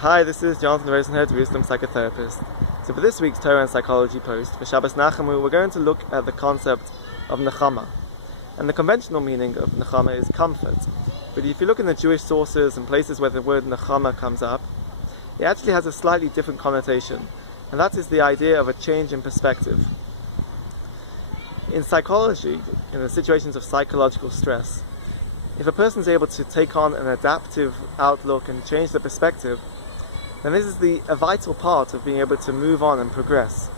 Hi, this is Jonathan Rosenhead, Wisdom Psychotherapist. So for this week's Torah and Psychology post, for Shabbat Nachamu, we're going to look at the concept of Nachamu. And the conventional meaning of Nachamu is comfort. But if you look in the Jewish sources and places where the word Nachamu comes up, it actually has a slightly different connotation. And that is the idea of a change in perspective. In psychology, in the situations of psychological stress, if a person is able to take on an adaptive outlook and change the perspective, then this is a vital part of being able to move on and progress.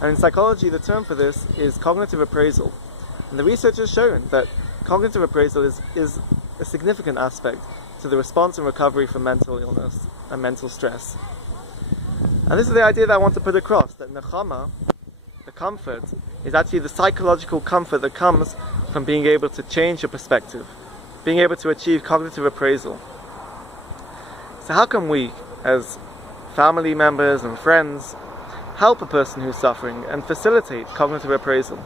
And in psychology, the term for this is cognitive appraisal. And the research has shown that cognitive appraisal is a significant aspect to the response and recovery from mental illness and mental stress. And this is the idea that I want to put across, that Nachamu, the comfort, is actually the psychological comfort that comes from being able to change your perspective, being able to achieve cognitive appraisal. So how can we, as family members and friends, help a person who's suffering and facilitate cognitive appraisal?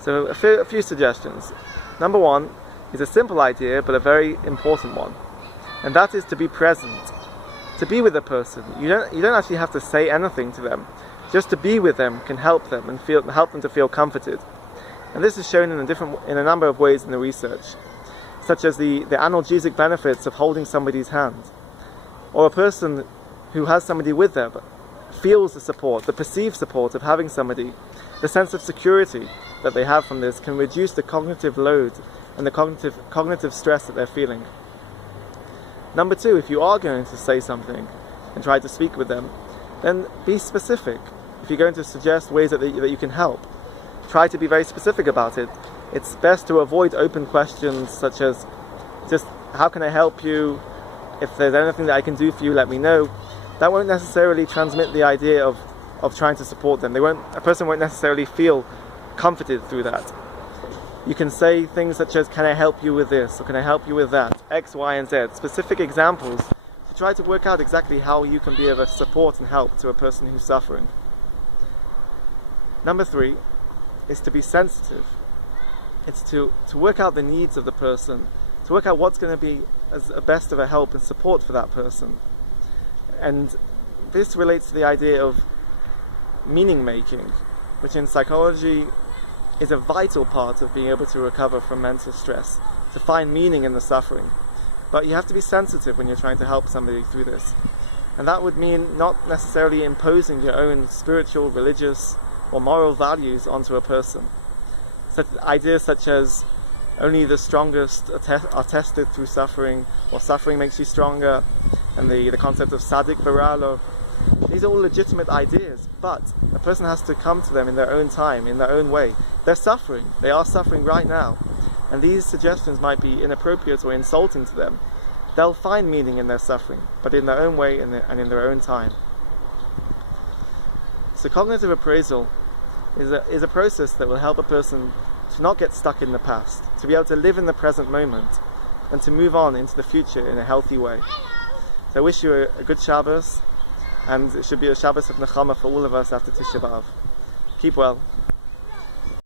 So a few suggestions. Number one is a simple idea, but a very important one, and that is to be present, to be with the person. You don't actually have to say anything to them. Just to be with them can help them and help them to feel comforted. And this is shown in a number of ways in the research, such as the analgesic benefits of holding somebody's hand, or a person who has somebody with them feels the support, the perceived support of having somebody. The sense of security that they have from this can reduce the cognitive load and the cognitive stress that they're feeling. Number two, if you are going to say something and try to speak with them, then be specific. If you're going to suggest ways that you can help, try to be very specific about it. It's best to avoid open questions such as, just, how can I help you? If there's anything that I can do for you, let me know. That won't necessarily transmit the idea of trying to support them. A person won't necessarily feel comforted through that. You can say things such as, can I help you with this? Or can I help you with that? X, Y, and Z. Specific examples to try to work out exactly how you can be of a support and help to a person who's suffering. Number three is to be sensitive. It's to work out the needs of the person, to work out what's going to be as a best of a help and support for that person. And this relates to the idea of meaning making, which in psychology is a vital part of being able to recover from mental stress, to find meaning in the suffering. But you have to be sensitive when you're trying to help somebody through this. And that would mean not necessarily imposing your own spiritual, religious, or moral values onto a person. Ideas such as only the strongest are tested through suffering, or suffering makes you stronger, and the concept of sadik baralo. These are all legitimate ideas, but a person has to come to them in their own time, in their own way. They're suffering. They are suffering right now. And these suggestions might be inappropriate or insulting to them. They'll find meaning in their suffering, but in their own way and in their own time. So cognitive appraisal is a process that will help a person to not get stuck in the past, to be able to live in the present moment, and to move on into the future in a healthy way. So I wish you a good Shabbos, and it should be a Shabbos of Nachamu for all of us after Tisha B'Av. Keep well.